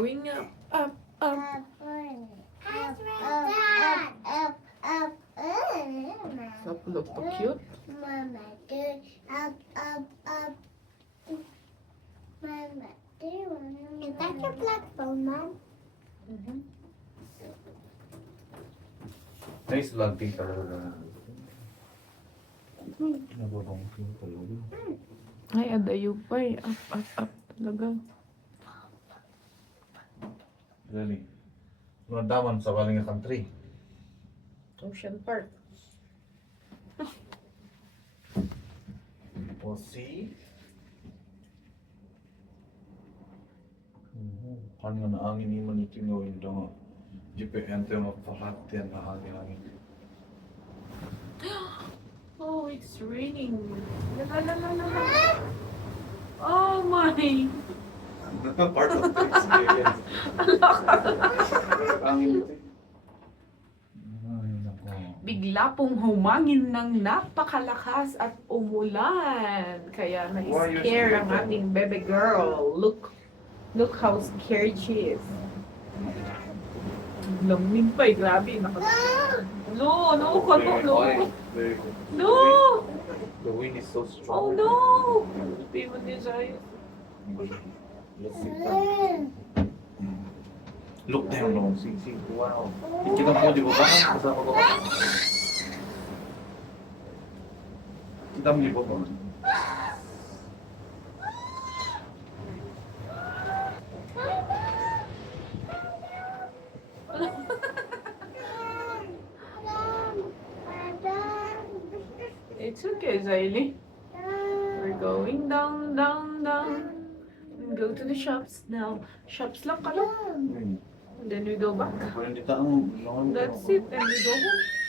Going up, up, up. Up, look so cute. Mama, do up, up, up. Mama, do. Is that your platform, Mom? Nice landing talaga. Nababangking talaga. Ay, adayo pa eh. Up, up, up talaga. Galing. Mga daman sa Kalinga Country. Ocean Park. O see? Kan nga naangin ni maniting nga window nga. GPN to yung maparat yan na hangin-hangin. Oh, it's raining. La, la, la, la, la. Oh my. Part of the experience. Angin ito. Ay, nako. Bigla pong humangin ng napakalakas at umulan. Kaya na-scare ang ating baby girl. Look how scared she is. Lamig pa eh, grabe. No, no, Very no. quiet, very good. No! The wind is so Oh strong. no! Di mo desire. Let's sit down. Look down, no? See, wow. Kita mo, di ba ba? Kasama ko. Kita mo, di ba ba? It's okay, Zayli. We're going down, down, down. And go to the shops now. Shops lang ka lang. And then we go back. Parang di taong. That's it. And we go home.